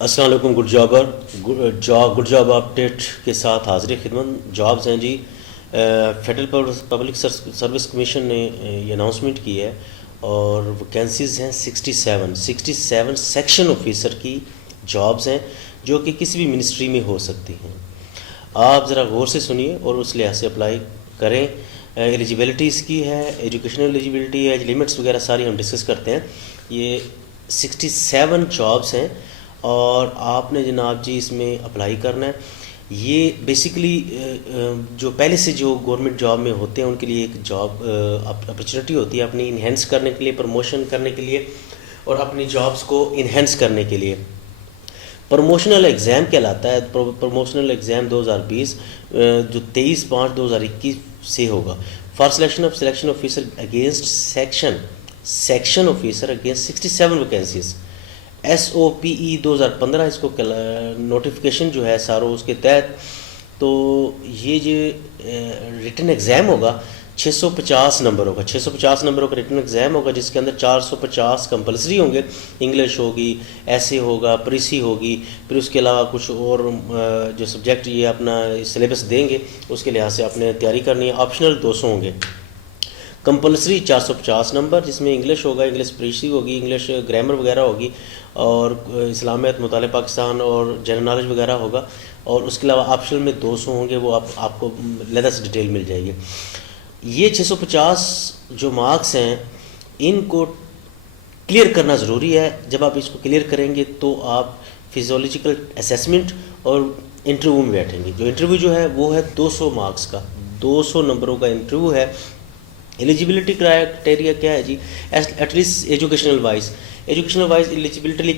अस्सलाम वालेकुम। Good job update के साथ हाजिर खिदमत। जॉब्स हैं जी। फेडरल पब्लिक सर्विस कमीशन ने ये अनाउंसमेंट की है और वैकेंसीज़ हैं 67 सेक्शन ऑफिसर की जॉब्स हैं जो कि किसी भी मिनिस्ट्री में हो सकती हैं। आप ज़रा गौर से सुनिए और उस लिहाज से अप्लाई करें। एलिजिबिलिटी इसकी है, एजुकेशनल एलिजिबिलिटी है, लिमिट्स वगैरह सारी हम डिस्कस करते हैं। ये 67 जॉब्स हैं और आपने जनाब जी इसमें अप्लाई करना है। ये बेसिकली जो पहले से जो गवर्नमेंट जॉब में होते हैं उनके लिए एक जॉब अपॉर्चुनिटी होती है अपनी इन्हेंस करने के लिए, प्रमोशन करने के लिए और अपनी जॉब्स को इन्हेंस करने के लिए। प्रमोशनल एग्ज़ाम कहलाता है। प्रमोशनल एग्ज़ाम 2020 जो 23/5/2021 से होगा। For selection officer against section officer against 67 vacancies. SOPE 2015 इसको नोटिफिकेशन जो है सारो उसके तहत। तो ये जो रिटन एग्ज़ाम होगा 650 नंबर होगा। 650 नंबरों का रिटन एग्ज़ाम होगा जिसके अंदर 450 कंपलसरी होंगे। इंग्लिश होगी, ऐसे होगा, प्रीसी होगी, फिर उसके अलावा कुछ और जो सब्जेक्ट ये अपना सिलेबस देंगे उसके लिहाज से आपने तैयारी करनी है। ऑप्शनल 200 होंगे। कंपलसरी 450 नंबर जिसमें इंग्लिश होगा, इंग्लिश प्रीसी होगी, इंग्लिश ग्रामर वगैरह होगी और इस्लामियत, मुताले पाकिस्तान और जनरल नॉलेज वगैरह होगा। और उसके अलावा ऑप्शनल में 200 होंगे, वो आपको लहदा से डिटेल मिल जाएगी। ये 650 जो मार्क्स हैं इनको क्लियर करना ज़रूरी है। जब आप इसको क्लियर करेंगे तो आप फिजियोलॉजिकल असेसमेंट और इंटरव्यू में बैठेंगे। जो इंटरव्यू जो है वो है 200 मार्क्स का, 200 नंबरों का इंटरव्यू है। एलिजिबिलिटी क्राइटेरिया क्या है जी? At least educational wise eligibility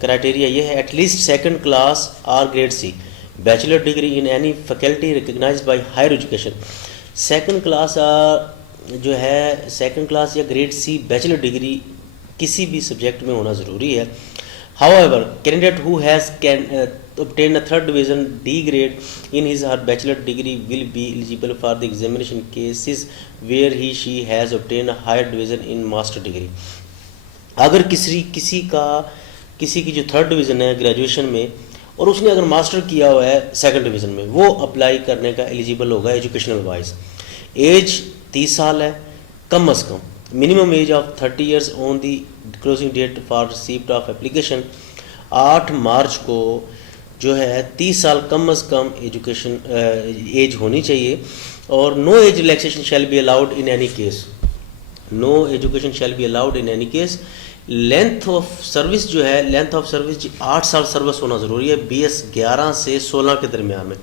criteria ये है एटलीस्ट सेकंड क्लास और grade C bachelor degree in any faculty recognised by higher education. Second class जो है सेकंड क्लास या ग्रेड सी बैचलर डिग्री किसी भी सब्जेक्ट में होना ज़रूरी है। However, candidate who has obtained a third division D grade in his or her bachelor degree will be eligible for the examination cases where she has obtained a higher division in master degree। अगर किसी की जो third division है graduation में और उसने अगर master किया हुआ है सेकंड डिवीज़न में, वो अप्लाई करने का एलिजिबल होगा एजुकेशनल वाइज। एज 30 साल है कम अज़ कम। Minimum age of 30 years on the closing date for receipt of application. 8 March को जो है 30 साल कम अज़ कम एजुकेशन एज होनी चाहिए। और no age relaxation shall be allowed in any case. No education shall be allowed in any case. Length of service जो है, लेंथ ऑफ सर्विस 8 साल सर्विस होना ज़रूरी है। BS 11 से 16 के दरमियान में,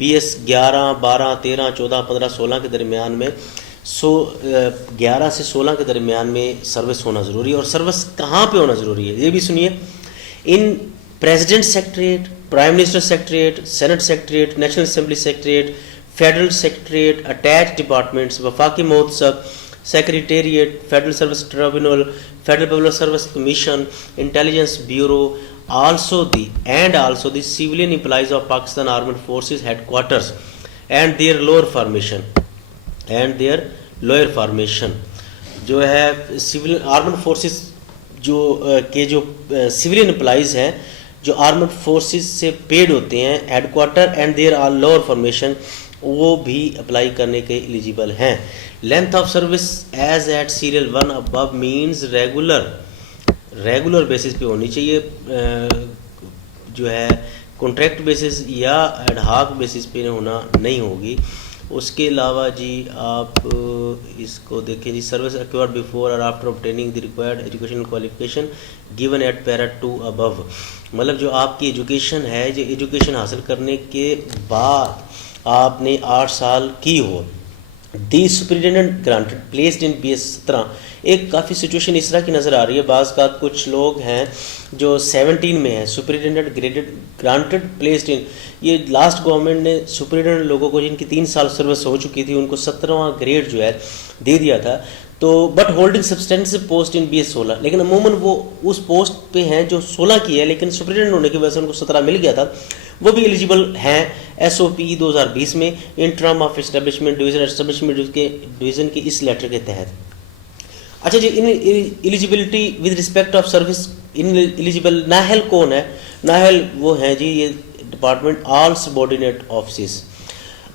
BS 11, 12, 13, 14, 15, 16 के दरमियान में 11 से 16 के दरमियान में सर्विस होना ज़रूरी है। और सर्विस कहाँ पे होना ज़रूरी है ये भी सुनिए। In president secretariat, prime minister secretariat, senate secretariat, national assembly secretariat, federal secretariat, attach departments, वफाकी महोत्सव, secretariat, federal service tribunal, federal public service commission, intelligence bureau, also the civilian employees of Pakistan Armed Forces headquarters and their lower formation जो है civil armed forces जो civilian employees हैं जो armed forces से paid होते हैं, headquarter and there are lower formation, वो भी अप्लाई करने के एलिजिबल हैं। Length of service as at serial 1 above means regular basis पे होनी चाहिए। जो है कॉन्ट्रैक्ट बेसिस या एडहाक बेसिस पे होना नहीं होगी। उसके अलावा जी आप इसको देखें जी। सर्विस एक्वायर्ड बिफोर और after obtaining the required educational qualification given at para 2 above. मतलब जो आपकी एजुकेशन है, जो एजुकेशन हासिल करने के बाद आपने 8 साल की हो। The superintendent granted placed in BS 17। एक काफ़ी सिचुएशन इस तरह की नज़र आ रही है। बाज़ का कुछ लोग हैं जो 17 में है, सुपरिटेंडेंट ग्रांटेड प्लेस्ड इन। ये लास्ट गवर्नमेंट ने सुपरिटेंडेंट लोगों को जिनकी 3 साल सर्विस हो चुकी थी उनको 17वां ग्रेड जो है दे दिया था। तो but holding substantive post in BS 16, लेकिन अमूमन वो उस पोस्ट पे हैं जो 16 की है, लेकिन सुपरिटेंडेंट होने की वजह से उनको 17 मिल गया था, वो भी एलिजिबल हैं SOPE 2020 में in term of establishment division के इस लेटर के तहत। अच्छा जी, in eligibility with respect of service ineligible नाहल कौन है? नाहल वो हैं जी ये department all subordinate office.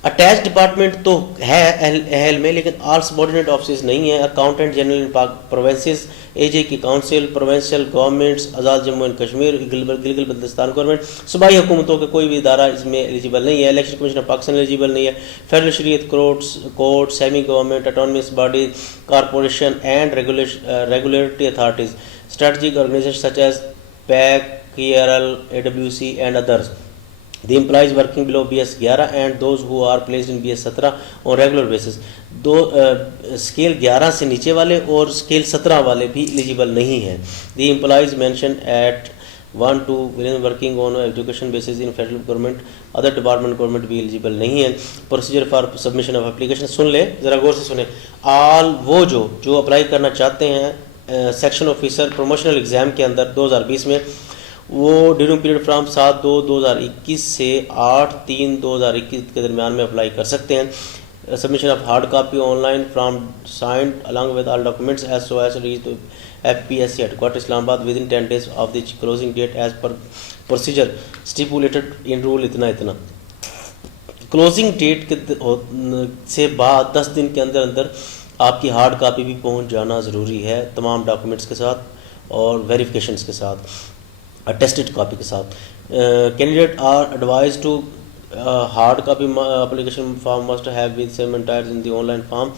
Attach department तो है अहल में, लेकिन ऑल सबॉर्डिनेट ऑफिस नहीं है। अकाउंटेंट जनरल इन प्रोविंसेस, एजे की council, provincial governments, Azad Jammu and Kashmir, Gilgit Baltistan government, सूबाई हुकूमतों के कोई भी इदारा इसमें एलिजिबल नहीं है। Election commission of Pakistan eligible नहीं है। फेडरल शरीयत court, semi government, autonomous body, corporation and regulatory authorities, strategic organisation such as PAC, KRL, AWC and others. The employees working below BS 11 and those who are placed in BS 17 on regular basis. दो scale 11 से नीचे वाले और scale 17 वाले भी eligible नहीं हैं। The employees mentioned at 1-2 working on education basis in federal government, other department government भी एलिजिबल नहीं है। Procedure for submission of application सुन ले, ज़रा गौर से सुने। ऑल वो जो अप्लाई करना चाहते हैं सेक्शन ऑफिसर प्रमोशनल एग्ज़ाम के अंदर 2020 में, वो ड्यूरिंग पीरियड फ्राम 7/2/2021 से 8/3/2021 के दरमियान में अप्लाई कर सकते हैं। Submission of hard copy online from signed along with all documents as so as reach FPSC headquarter Islamabad within 10 days of the closing date as per procedure stipulated in rule इतना। Closing date के से बाद 10 दिन के अंदर अंदर आपकी hard copy भी पहुंच जाना ज़रूरी है, तमाम डॉक्यूमेंट्स के साथ और वेरिफिकेशंस के साथ, अटेस्टेड कॉपी के साथ। Candidate are advise to hard copy application form must have with same entires in the online form.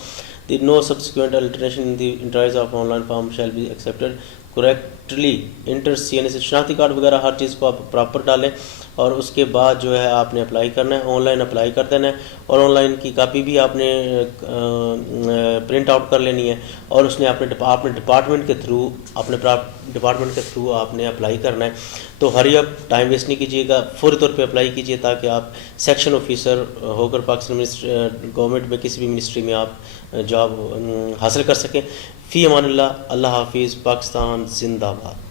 The no subsequent alteration in the entires of online form shall be accepted. Correctly enter CNS शनाख्ती card वगैरह हर चीज़ को आप proper डालें और उसके बाद जो है आपने अप्लाई करना है, ऑनलाइन अप्लाई कर देना है और ऑनलाइन की कापी भी आपने प्रिंट आउट कर लेनी है और उसने अपने डिपार्टमेंट के थ्रू आपने अप्लाई करना है। तो हरी अप, टाइम वेस्ट नहीं कीजिएगा, फौरी तौर पे अप्लाई कीजिए ताकि आप सेक्शन ऑफिसर होकर पाकिस्तान गवर्नमेंट में किसी भी मिनिस्ट्री में आप जॉब हासिल कर सकें। फ़ी अमानिल्लाह, अल्लाह हाफिज़, पाकिस्तान जिंदाबाद।